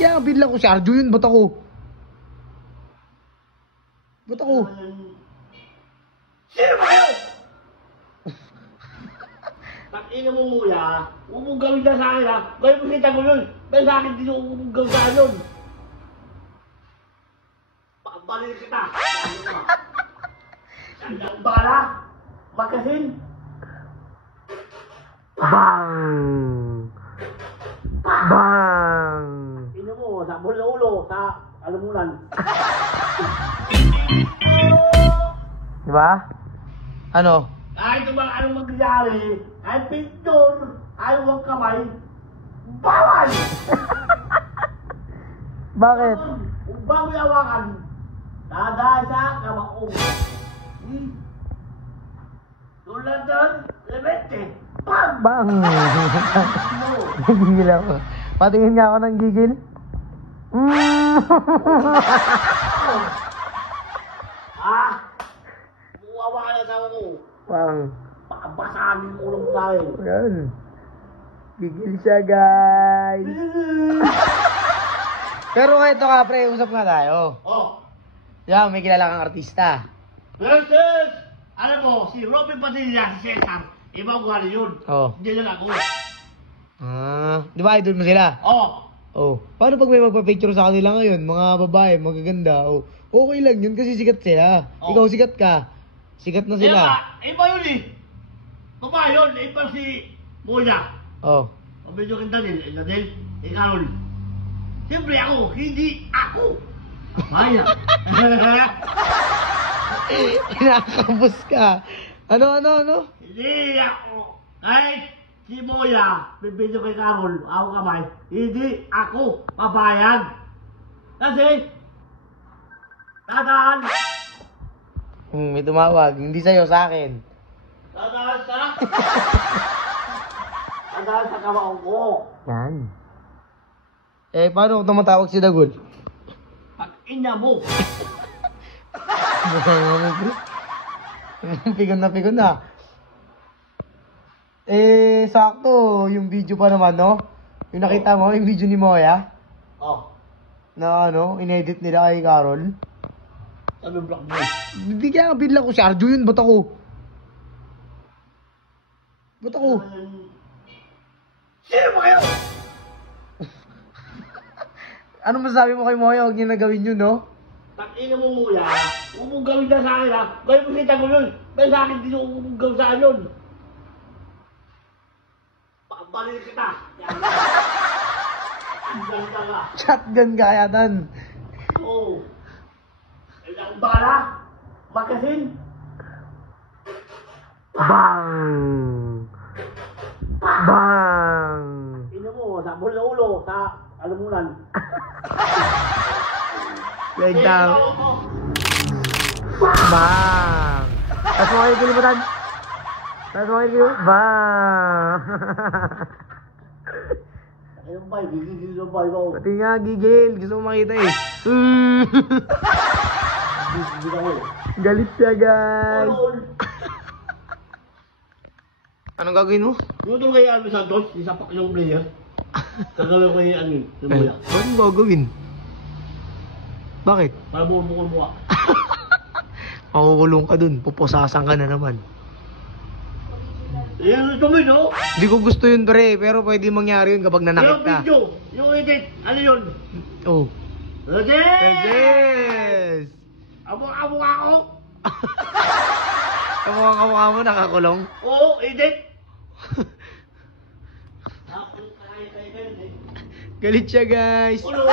kaya nga binla ko si Arjo yun, ba't ako? Ba't ako? Sino ba yun? Takina mo mula, huwag mong gawin na sa akin ha. Gawin mo kita ko yun. Dahil sa akin din huwag mong gawin sa akin yun. Pakambalin kita. Saan ang bala? Magasin. Bang! Bang! Ino mo, sa ulo, sa alamunan. Diba? Ano? Kahit anong mangyari, kahit picture, kahit huwag kamay, bawal! Bakit? Kung bago yawakan, dadaan sa kamaong. Tulad doon, lemete, bang! Bang! Gigil ako. Patingin nga ako ng gigil. Muwawa ka na asawa mo. Bang! Pakabasagin mo ulang tayo. Yan. Gigil siya, guys. Pero ito ka, pre, usap nga tayo. Oh, Diba, may kilala kang artista. versus, alam mo, si Robin Padilla, si Cesar, ibang guhali yun. Oh. Hindi yun ako. Di ba idol mo sila? Oh, Oh. Paano pag may magpa-picture sa kanila ngayon, mga babae, magaganda? Oh. Okay lang yun kasi sikat sila. Oh. Ikaw sikat ka. Sikat na sila. Iba yun eh. Babae yun, iba si Moya. Oh. O medyo kang Daniel, Carol. Siyempre ako, hindi ako. Maya. Kinakabos ka. Ano? Hindi ako. Kahit si Moya, bibidyo kay Carol, ako kamay, hindi ako papayag. Kasi, dadaan. May tumawag. Hindi sa'yo, sa akin. Dadaan sa... dadaan sa kamaong ko. Yan. Paano kung tumatawag si Dagul? Pag ina mo. Pigon na. Sakto. Yung video pa naman, no? Yung nakita mo, yung video ni Moya. Oh, Na inedit nila kay Carol. sabi block mo. Hindi kaya nga binla ko si Arjo yun, ba't ako? Ba't ako? Sino ba kayo? Ano masasabi mo kay Moya? Huwag niya na gawin yun, no? Takina mo mula, huwag mong gawin na sa akin ha. Gawin mo kita ko yun. Dahil sa akin din huwag mong gawin sa akin yun. Pakambalin kita. Ang ganda ka. Shotgun ka yatan. Oo. Kailangan bala. Magasin. Bang! Bang! Ino mo, sa ulo, sa alamunan. Leg down. Bang! Tapos mo kayo kilimutan. Bang! Ayun ba, gigigil ng bay mo. Pati nga, gigil. Gusto mo makita eh. Gigigil ako. Galit siya, guys. All. Anong gagawin mo? Yung itong kay Alvin Santos, isapak yung player. Kagawin ko yung ano, yung buya. Anong gagawin? Bakit? Para bukol mo ka. Makukulong ka dun. Pupusasan ka na naman. Yung gusto mo, no? Hindi ko gusto yun, pre. Pero pwede mangyari yun kapag nanakit Yung ka. video, yung edit, ano yun? Oh. Yes! Yes! Abo ako? Kamukha mo, nakakulong. Oo, edit! Galit siya, guys. Ulo!